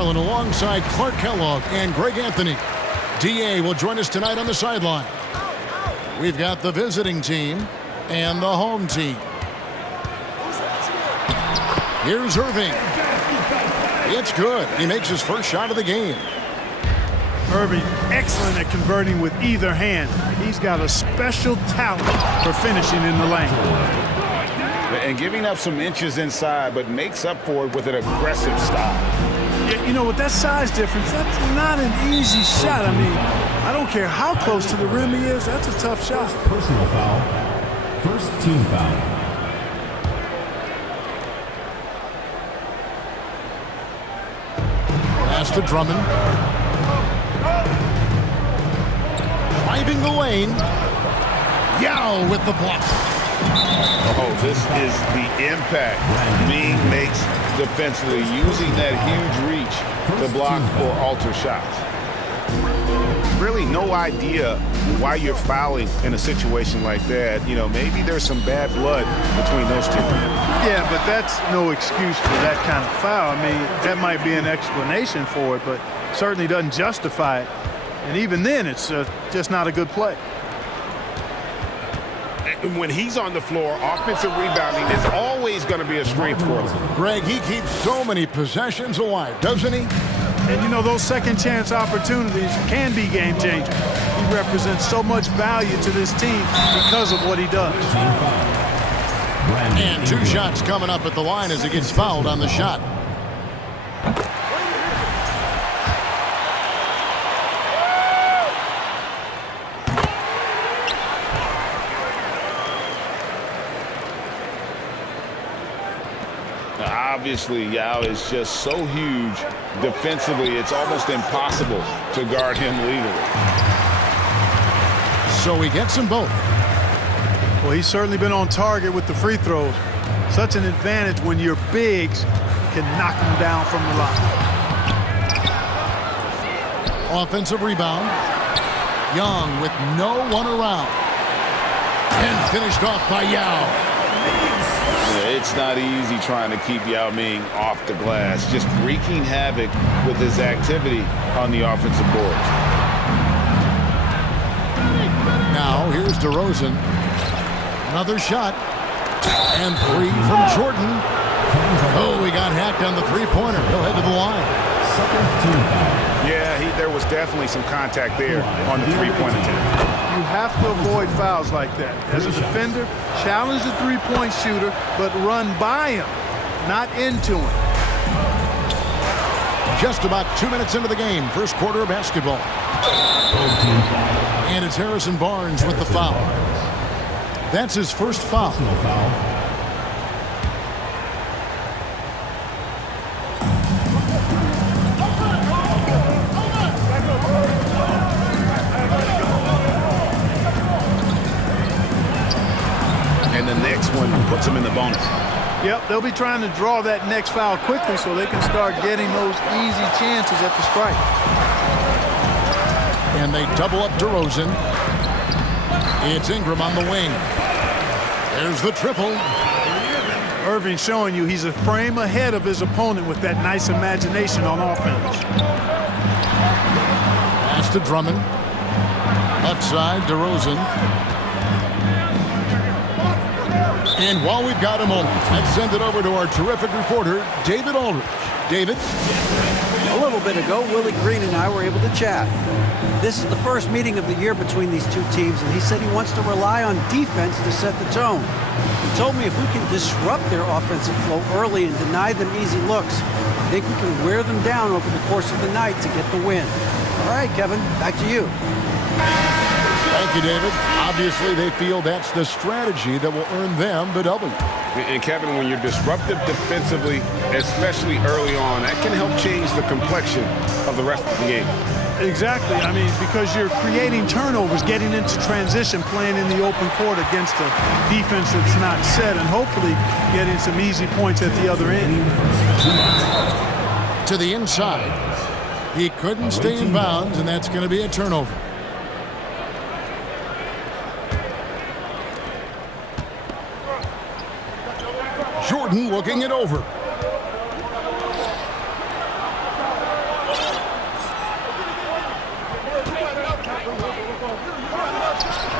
Carlin alongside Clark Kellogg and Greg Anthony. DA will join us tonight on the sideline. We've got the visiting team and the home team. Here's Irving. It's good. He makes his first shot of the game. Irving, excellent at converting with either hand. He's got a special talent for finishing in the lane. And giving up some inches inside, but makes up for it with an aggressive stop. Yeah, you know, with that size difference, that's not an easy shot. I mean, I don't care how close to the rim he is, that's a tough shot. Personal foul. First team foul. Pass to Drummond. Driving the lane. Yao with the block. Oh, this is the impact Ming makes defensively, using that huge reach to block or alter shots. Really no idea why you're fouling in a situation like that. You know, maybe there's some bad blood between those two. Yeah, but that's no excuse for that kind of foul. I mean, that might be an explanation for it, but certainly doesn't justify it. And even then, it's just not a good play. When he's on the floor, offensive rebounding is always going to be a strength for him. Greg, he keeps so many possessions alive, doesn't he? And, you know, those second chance opportunities can be game changers. He represents so much value to this team because of what he does. And 2 shots coming up at the line as he gets fouled on the shot. Obviously, Yao is just so huge defensively, it's almost impossible to guard him legally. So he gets them both. Well, he's certainly been on target with the free throws. Such an advantage when your bigs can knock them down from the line. Offensive rebound. Young with no one around. And finished off by Yao. It's not easy trying to keep Yao Ming off the glass, just wreaking havoc with his activity on the offensive boards. Now here's DeRozan. Another shot. And 3 from Jordan. Oh, he got hacked on the three-pointer. He'll head to the line. Yeah, there was definitely some contact there on the three-point attempt. You have to avoid fouls like that. As a defender, challenge the three-point shooter, but run by him, not into him. Just about 2 minutes into the game, first quarter of basketball. And it's Harrison Barnes with the foul. That's his first foul. And the next one puts him in the bonus. Yep, they'll be trying to draw that next foul quickly so they can start getting those easy chances at the strike. And they double up DeRozan. It's Ingram on the wing. There's the triple. Irving showing you he's a frame ahead of his opponent with that nice imagination on offense. Pass to Drummond. Left side, DeRozan. And while we've got a moment, let's send it over to our terrific reporter, David Aldridge. David? A little bit ago, Willie Green and I were able to chat. This is the first meeting of the year between these two teams, and he said he wants to rely on defense to set the tone. He told me if we can disrupt their offensive flow early and deny them easy looks, I think we can wear them down over the course of the night to get the win. All right, Kevin, back to you. Thank you, David. Obviously, they feel that's the strategy that will earn them the W. And Kevin, when you're disruptive defensively, especially early on, that can help change the complexion of the rest of the game. Exactly. I mean, because you're creating turnovers, getting into transition, playing in the open court against a defense that's not set, and hopefully getting some easy points at the other end. To the inside. He couldn't stay in bounds, and that's going to be a turnover. Jordan looking it over.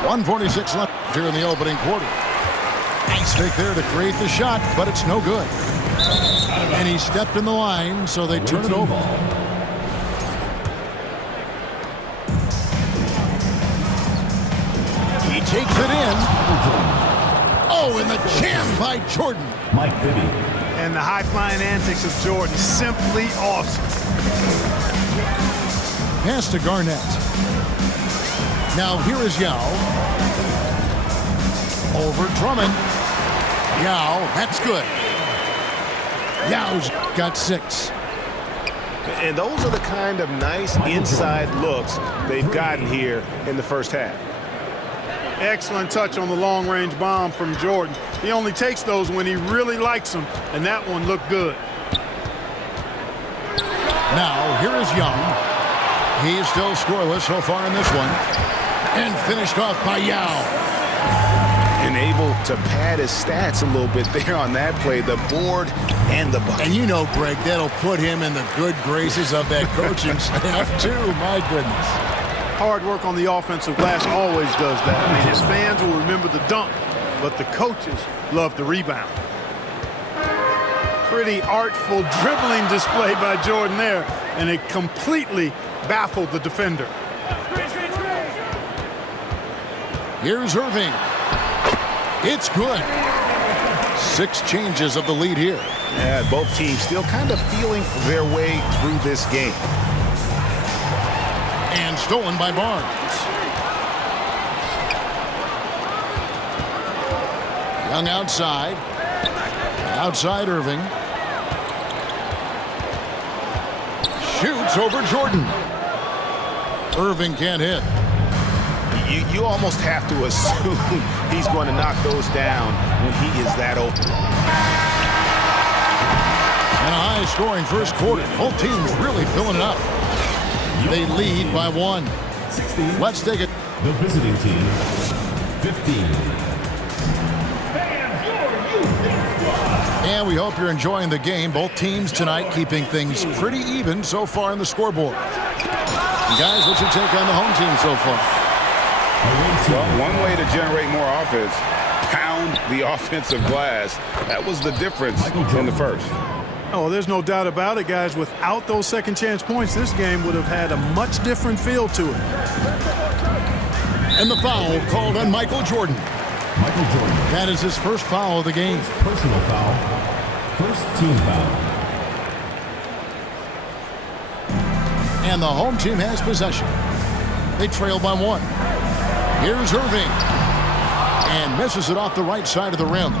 1:46 left here in the opening quarter. Nice fake there to create the shot, but it's no good. And he stepped in the line, so they turn it over. He takes it in. Oh, and the jam by Jordan. Mike Bibby. And the high-flying antics of Jordan, simply awesome. Pass to Garnett. Now here is Yao. Over Drummond. Yao, that's good. Yao's got 6. And those are the kind of nice inside looks they've gotten here in the first half. Excellent touch on the long-range bomb from Jordan. He only takes those when he really likes them, and that one looked good. Now, here is Young. He's still scoreless so far in this one. And finished off by Yao. And able to pad his stats a little bit there on that play, the board and the bucket. And you know, Greg, that'll put him in the good graces of that coaching staff, too. My goodness. Hard work on the offensive glass always does that. I mean, his fans will remember the dunk, but the coaches love the rebound. Pretty artful dribbling display by Jordan there, and it completely baffled the defender. Here's Irving. It's good. 6 changes of the lead here. Yeah, both teams still kind of feeling their way through this game. And stolen by Barnes. Young outside. Outside Irving. Shoots over Jordan. Irving can't hit. You almost have to assume he's going to knock those down when he is that open. And a high-scoring first quarter. Both teams really filling it up. They lead by 1. 16. Let's take it. The visiting team, 15. And we hope you're enjoying the game. Both teams tonight keeping things pretty even so far in the scoreboard. Guys, what's your take on the home team so far? Well, one way to generate more offense, pound the offensive glass. That was the difference in the first. Oh, there's no doubt about it, guys. Without those second chance points, this game would have had a much different feel to it. And the foul called on Michael Jordan. Michael Jordan. That is his first foul of the game. Personal foul. First team foul. And the home team has possession. They trail by 1. Here's Irving. And misses it off the right side of the rim.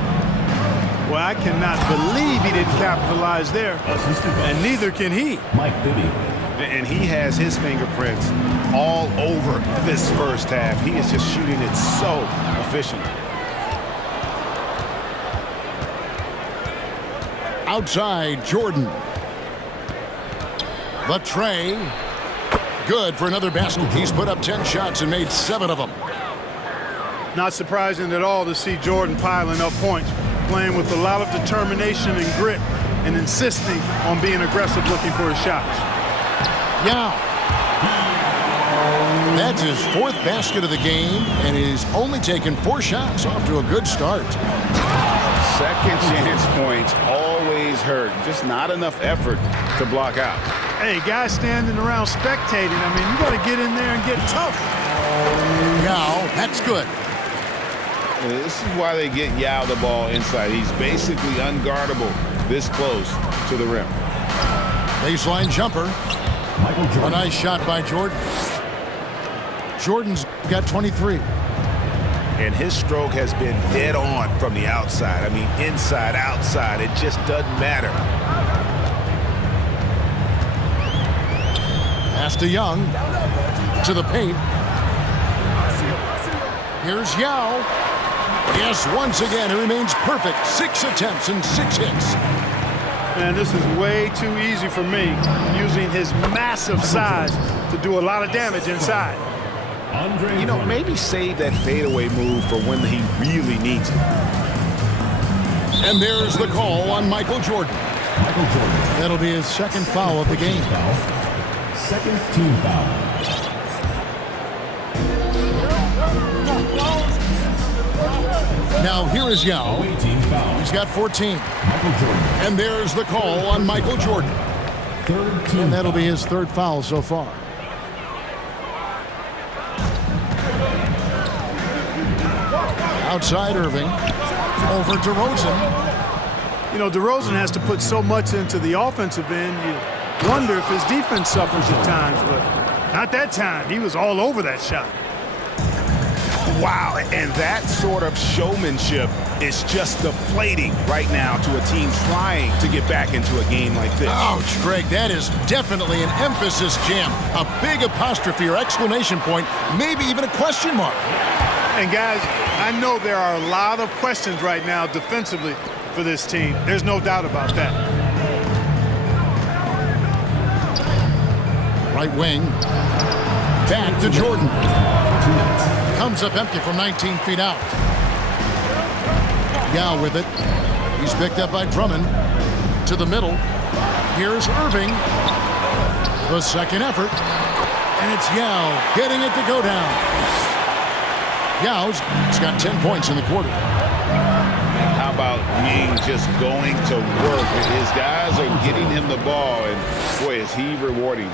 Well, I cannot believe he didn't capitalize there. And neither can he. Mike Bibby. And he has his fingerprints all over this first half. He is just shooting it so efficient. Outside, Jordan. The tray. Good for another basket. He's put up 10 shots and made 7 of them. Not surprising at all to see Jordan piling up points, playing with a lot of determination and grit, and insisting on being aggressive looking for his shots. Yeah. That's his 4th basket of the game, and he's only taken 4 shots. Off to a good start. Second chance points always hurt. Just not enough effort to block out. Hey, guys standing around spectating, I mean, you got to get in there and get tough. Now, that's good. This is why they get Yao the ball inside. He's basically unguardable this close to the rim. Baseline jumper. Michael Jordan. A nice shot by Jordan. Jordan's got 23. And his stroke has been dead on from the outside. I mean, inside, outside, it just doesn't matter. Pass to Young. To the paint. Here's Yao. Yes, once again, he remains perfect. 6 attempts and 6 hits. Man, this is way too easy for me, using his massive size to do a lot of damage inside. You know, maybe save that fadeaway move for when he really needs it. And there's the call on Michael Jordan. Michael Jordan. That'll be his 2nd foul of the game. Foul. Second team foul. Now here is Yao. Away team foul. He's got 14. Michael Jordan. And there's the call on Michael Jordan. Third team And that'll foul. be his third foul so far. Outside Irving. Over DeRozan. You know, DeRozan has to put so much into the offensive end. You wonder if his defense suffers at times, but not that time. He was all over that shot. Wow, and that sort of showmanship is just deflating right now to a team trying to get back into a game like this. Ouch, Greg, that is definitely an emphasis jam. A big apostrophe or exclamation point, maybe even a question mark. And guys, I know there are a lot of questions right now defensively for this team. There's no doubt about that. Right wing. Back to Jordan. Comes up empty from 19 feet out. Yao with it. He's picked up by Drummond. To the middle. Here's Irving. The second effort. And it's Yao getting it to go down. Yao's got 10 points in the quarter. And how about Ying just going to work? His guys are getting him the ball, and boy, is he rewarding.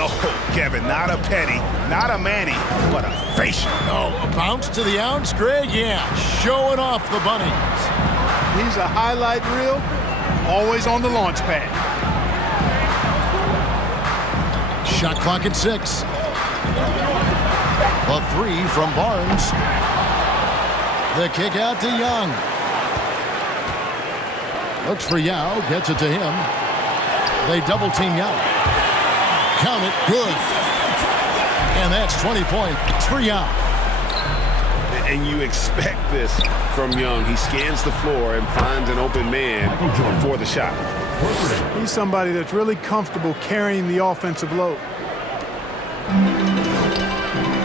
Oh, Kevin, not a Petty, not a Manny, but a facial. Oh, a bounce to the ounce, Greg? Yeah, showing off the bunnies. He's a highlight reel, always on the launch pad. Shot clock at 6. A three from Barnes. The kick out to Young. Looks for Yao, gets it to him. They double team Yao. Count it, good. And that's 20 points for Yao. And you expect this from Young. He scans the floor and finds an open man for the shot. He's somebody that's really comfortable carrying the offensive load.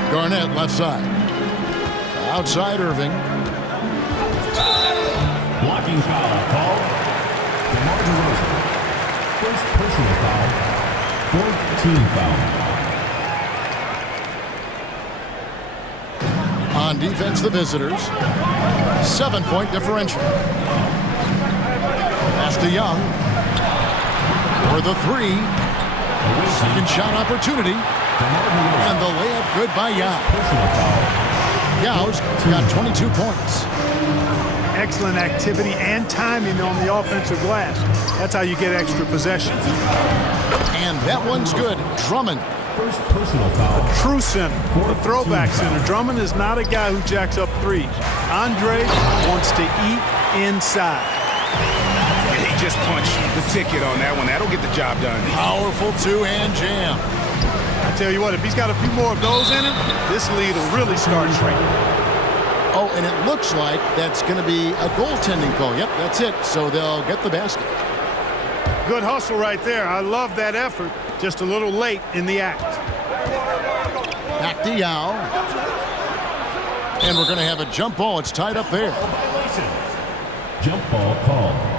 Garnett left side. Outside Irving. Blocking foul called. DeMar DeRozan. First personal foul. Fourth team foul. On defense, the visitors. 7-point differential. Pass to Young. For the three. Second shot opportunity. And the layup good by Yao. Personal foul. Yao's got 22 points. Excellent activity and timing on the offensive glass. That's how you get extra possession. And that one's good. Drummond. First personal foul. True center, the throwback center. Drummond is not a guy who jacks up threes. Andre wants to eat inside. And he just punched the ticket on that one. That'll get the job done. Powerful two-hand jam. I tell you what, if he's got a few more of those in him, this lead will really start shrinking. Oh, and it looks like that's going to be a goaltending call. Yep, that's it. So they'll get the basket. Good hustle right there. I love that effort. Just a little late in the act. Back to Yao. And we're going to have a jump ball. It's tied up there. Jump ball called.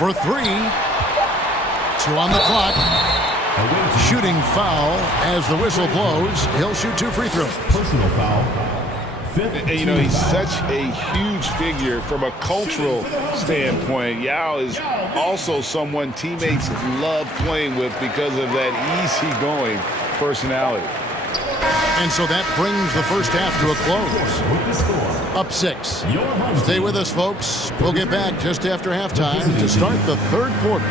For three. 2 on the clock. Shooting foul as the whistle blows. He'll shoot 2 free throws. Personal foul. And, you know, he's such a huge figure from a cultural standpoint. Yao is also someone teammates love playing with because of that easygoing personality. And so that brings the first half to a close. Up 6. Stay with us, folks. We'll get back just after halftime to start the third quarter.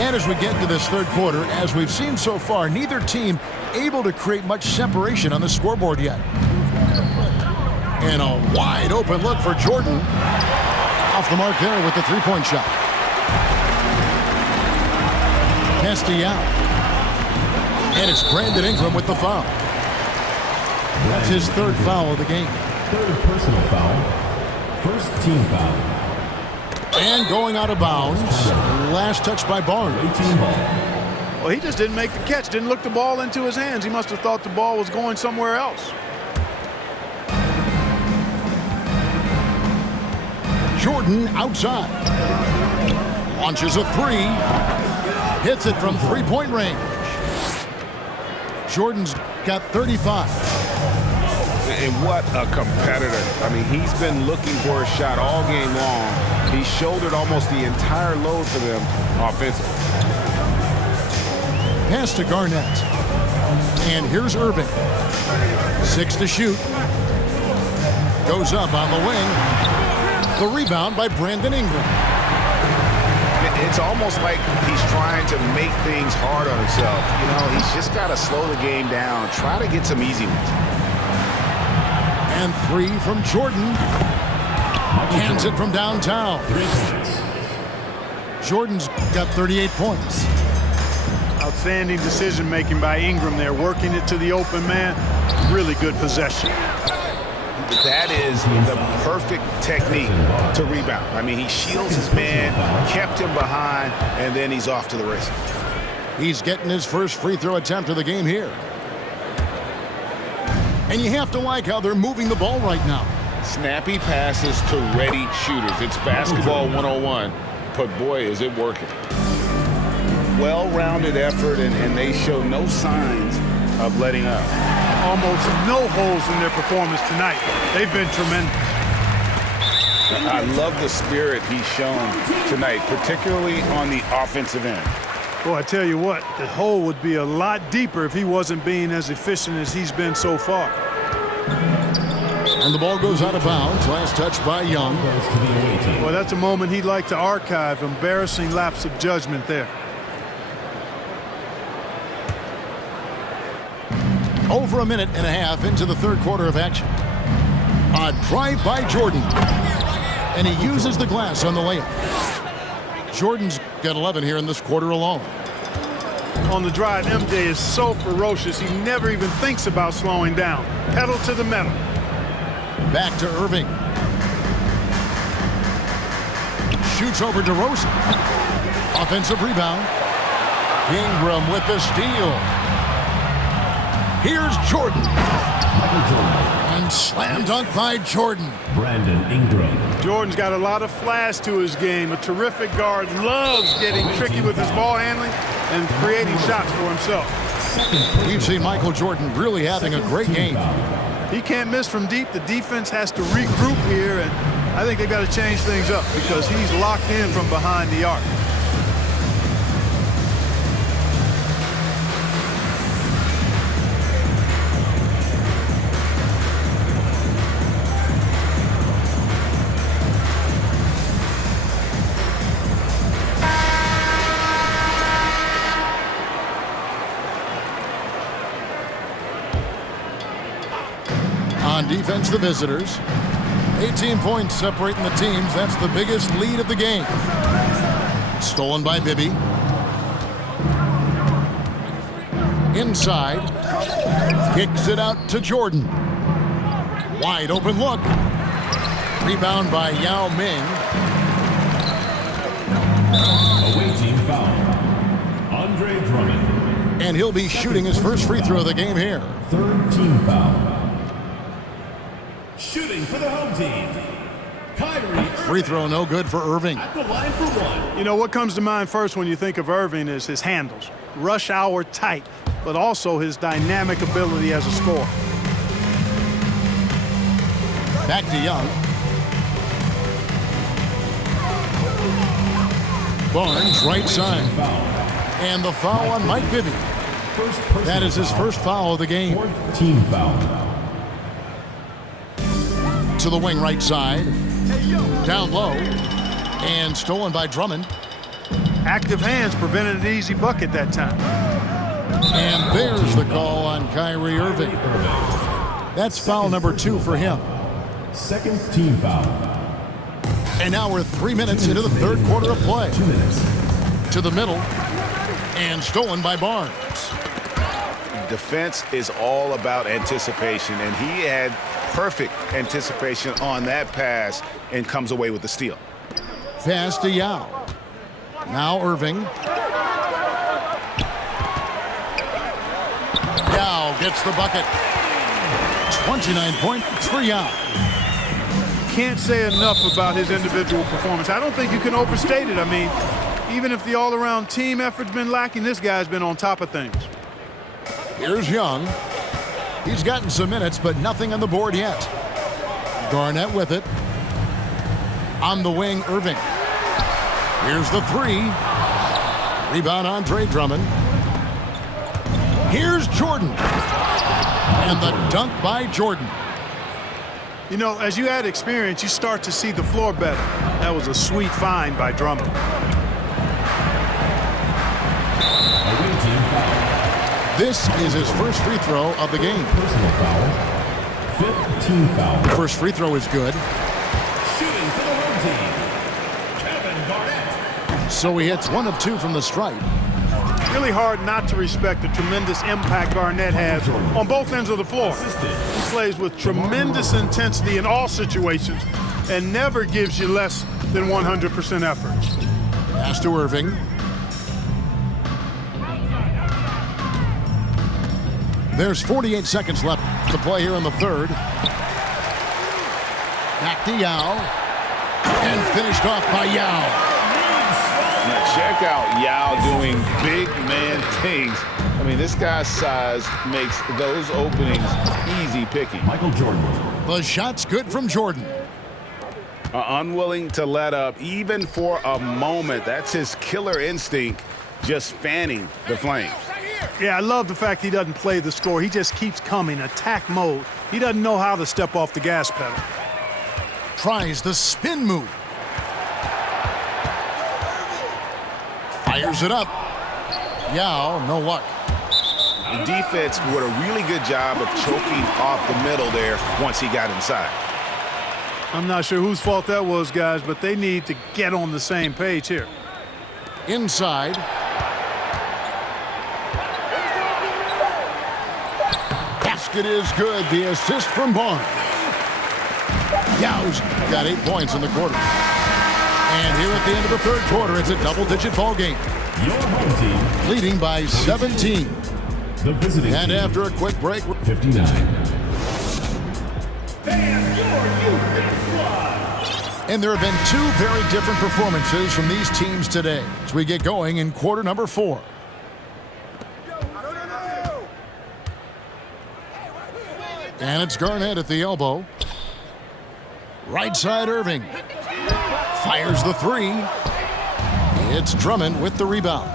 And as we get to this third quarter, as we've seen so far, neither team able to create much separation on the scoreboard yet. And a wide open look for Jordan. Off the mark there with the three-point shot. Pass to Yao. And it's Brandon Ingram with the foul. That's his third foul of the game. Third personal foul. First team foul. And going out of bounds. Last touch by Barnes. 18 ball. Well, he just didn't make the catch, didn't look the ball into his hands. He must have thought the ball was going somewhere else. Jordan outside. Launches a three. Hits it from three-point range. Jordan's got 35. And what a competitor. I mean, he's been looking for a shot all game long. He shouldered almost the entire load for them offensively. Pass to Garnett. And here's Irving. 6 to shoot. Goes up on the wing. The rebound by Brandon Ingram. It's almost like he's trying to make things hard on himself. You know, he's just got to slow the game down. Try to get some easy ones. And 3 from Jordan. Cans it from downtown. Jordan's got 38 points. Outstanding decision-making by Ingram there, working it to the open man. Really good possession. That is the perfect technique to rebound. I mean, he shields his man, kept him behind, and then he's off to the races. He's getting his first free throw attempt of the game here. And you have to like how they're moving the ball right now. Snappy passes to ready shooters. It's basketball 101, but boy, is it working. Well-rounded effort, and they show no signs of letting up. Almost no holes in their performance tonight. They've been tremendous. I love the spirit he's shown tonight, particularly on the offensive end. Boy, I tell you what, the hole would be a lot deeper if he wasn't being as efficient as he's been so far. And the ball goes out of bounds. Last touch by Young. Well, that's a moment he'd like to archive. Embarrassing lapse of judgment there. Over a minute and a half into the third quarter of action. A drive by Jordan. And he uses the glass on the layup. Jordan's got 11 here in this quarter alone. On the drive, MJ is so ferocious, he never even thinks about slowing down. Pedal to the metal. Back to Irving. Shoots over DeRozan. Offensive rebound. Ingram with the steal. Here's Jordan. And slam dunk by Jordan. Brandon Ingram. Jordan's got a lot of flash to his game. A terrific guard, loves getting tricky with his ball handling and creating shots for himself. We've seen Michael Jordan really having a great game. He can't miss from deep. The defense has to regroup here, and I think they've got to change things up because he's locked in from behind the arc. On defense, the visitors. 18 points separating the teams. That's the biggest lead of the game. Stolen by Bibby. Inside. Kicks it out to Jordan. Wide open look. Rebound by Yao Ming. Away team foul. Andre Drummond. And he'll be shooting his first free throw of the game here. Third team foul. Shooting for the home team. Kyrie. Free throw no good for Irving. At the line for one. You know, what comes to mind first when you think of Irving is his handles. Rush hour tight, but also his dynamic ability as a scorer. Back to Young. Barnes, right side. And the foul on Mike Bibby. That is his first foul of the game. Fourth team foul. To the wing right side. Down low. And stolen by Drummond. Active hands prevented an easy bucket that time. And there's the call on Kyrie Irving. That's foul number 2 for him. Second team foul. And now we're 3 minutes into the third quarter of play. 2 minutes. To the middle. And stolen by Barnes. Defense is all about anticipation, and he had perfect anticipation on that pass and comes away with the steal. Pass to Yao. Now Irving. Yao gets the bucket. 29 points for Yao. can't say enough about his individual performance. I don't think you can overstate it. I mean, even if the all-around team effort's been lacking, this guy's been on top of things. Here's Young. He's gotten some minutes, but nothing on the board yet. Garnett with it. On the wing, Irving. Here's the three. Rebound, Andre Drummond. Here's Jordan. And the dunk by Jordan. You know, as you add experience, you start to see the floor better. That was a sweet find by Drummond. This is his first free throw of the game. Personal foul. 15 foul. The first free throw is good. Shooting for the home team, Kevin Garnett. So he hits 1 of 2 from the stripe. Really hard not to respect the tremendous impact Garnett has on both ends of the floor. He plays with tremendous intensity in all situations and never gives you less than 100% effort. Pass to Irving. There's 48 seconds left to play here in the third. Back to Yao. And finished off by Yao. Now check out Yao doing big man things. I mean, this guy's size makes those openings easy picking. Michael Jordan. The shot's good from Jordan. Unwilling to let up even for a moment. That's his killer instinct, just fanning the flames. Yeah, I love the fact he doesn't play the score. He just keeps coming, attack mode. He doesn't know how to step off the gas pedal. Tries the spin move. Fires it up. Yao, no luck. The defense did a really good job of choking off the middle there once he got inside. I'm not sure whose fault that was, guys, but they need to get on the same page here. Inside. Basket is good. The assist from Barnes. Yao's got 8 points in the quarter. And here at the end of the third quarter, it's a double-digit ball game. Your home team Leading by 17. The visiting And team, after a quick break, 59. and there have been 2 very different performances from these teams today as we get going in quarter number 4. And it's Garnett at the elbow. Right side Irving. Fires the three. It's Drummond with the rebound.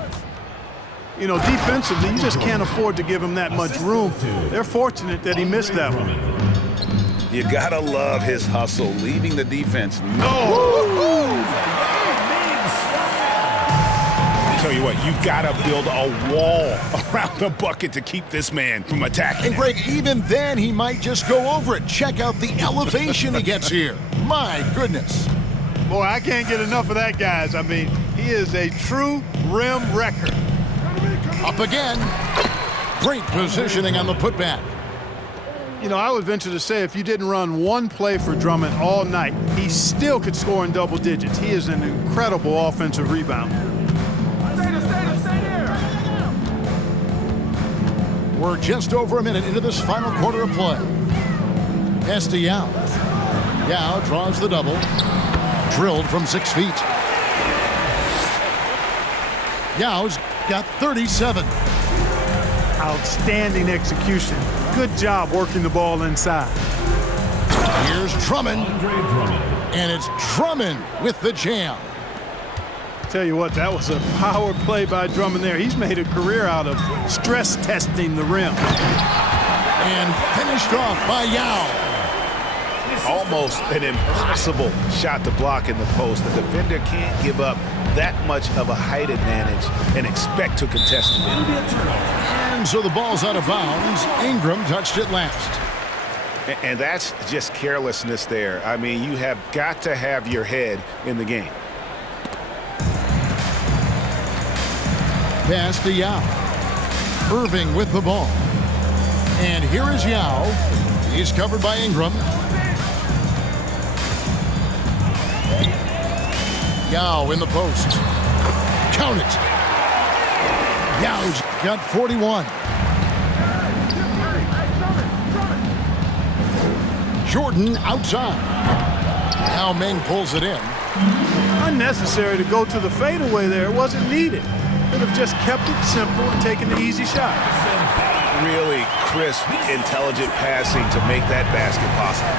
You know, defensively, you just can't afford to give him that much room. They're fortunate that he missed that one. You gotta love his hustle, leaving the defense. I tell you what, you gotta build a wall around the bucket to keep this man from attacking. And Greg, even then, he might just go over it. Check out the elevation he gets here. My goodness. Boy, I can't get enough of that, guys. I mean, he is a true rim wrecker. Up again. Great positioning on the putback. You know, I would venture to say if you didn't run one play for Drummond all night, he still could score in double digits. He is an incredible offensive rebounder. We're just over a minute into this final quarter of play. Pass to Yao. Yao draws the double. Drilled from 6 feet. Yao's got 37. Outstanding execution. Good job working the ball inside. Here's Drummond. Andre Drummond. And it's Drummond with the jam. Tell you what, that was a power play by Drummond there. He's made a career out of stress testing the rim. And finished off by Yao. Almost an impossible shot to block in the post. The defender can't give up that much of a height advantage and expect to contest it. It'll be a turnover. And so the ball's out of bounds. Ingram touched it last. And that's just carelessness there. I mean, you have got to have your head in the game. Pass to Yao. Irving with the ball. And here is Yao. He's covered by Ingram. Yao in the post. Count it. Yao's got 41. Jordan outside. Now Meng pulls it in. Unnecessary to go to the fadeaway there. It wasn't needed. Could have just kept it simple and taken the easy shot. Really crisp, intelligent passing to make that basket possible.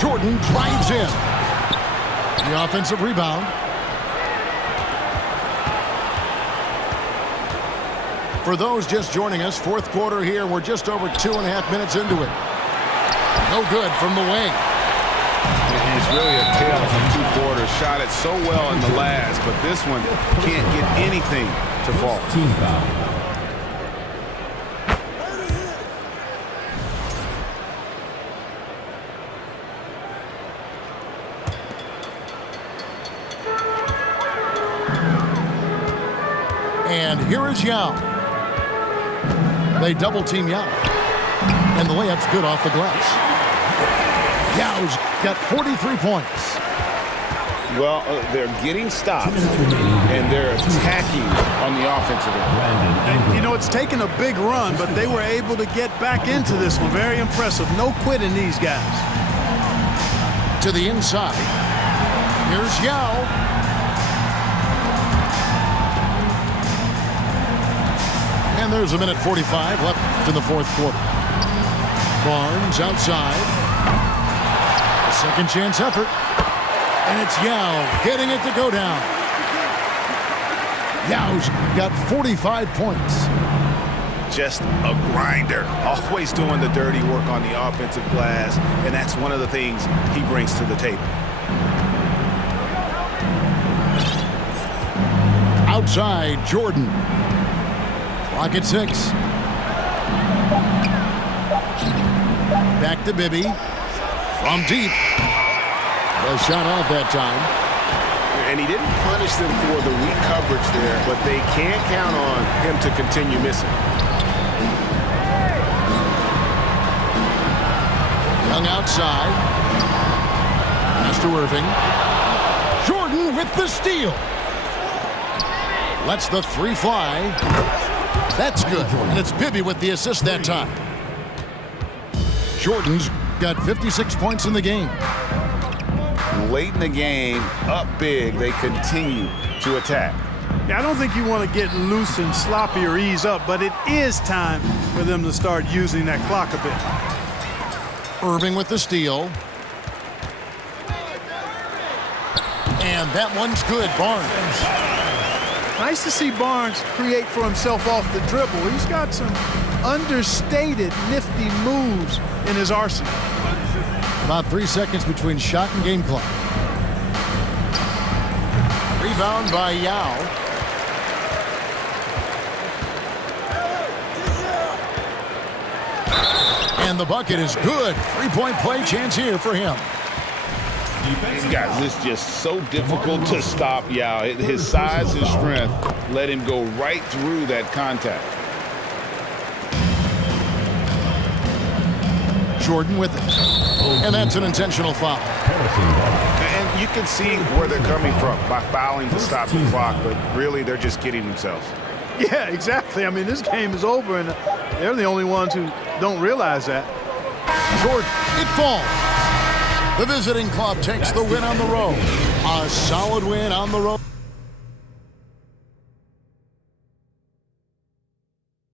Jordan drives in. The offensive rebound. For those just joining us, fourth quarter here. We're just over 2.5 minutes into it. No good from the wing. It's really a tale of two quarters. Shot it so well in the last, but this one can't get anything to fall. Team foul. And here is Yao. They double team Yao. And the layup's good off the glass. Yao's got 43 points. Well, they're getting stops, and they're attacking on the offensive end. And, you know, it's taken a big run, but they were able to get back into this one. Very impressive. No quitting these guys. To the inside. Here's Yao. And there's a minute 45 left in the fourth quarter. Barnes outside. A second chance effort. And it's Yao getting it to go down. Yao's got 45 points. Just a grinder. Always doing the dirty work on the offensive glass, and that's one of the things he brings to the table. Outside, Jordan. Clock at 6. Back to Bibby. From deep. A shot off that time. And he didn't punish them for the weak coverage there, but they can't count on him to continue missing. Young outside. Pass to Irving. Jordan with the steal. Lets the three fly. That's good. And it's Bibby with the assist that time. Jordan's got 56 points in the game. Late in the game, up big, they continue to attack. Yeah, I don't think you want to get loose and sloppy or ease up, but it is time for them to start using that clock a bit. Irving with the steal. And that one's good, Barnes. Nice to see Barnes create for himself off the dribble. He's got some understated, nifty moves in his arsenal. About 3 seconds between shot and game clock. Rebound by Yao. And the bucket is good. Three-point play chance here for him. Guys, it's just so difficult to stop Yao. His size and strength let him go right through that contact. Jordan with it. And that's an intentional foul. And you can see where they're coming from by fouling to stop the clock, but really they're just kidding themselves. Yeah, exactly. I mean, this game is over, and they're the only ones who don't realize that. Jordan, it falls. The visiting club takes the win on the road. A solid win on the road.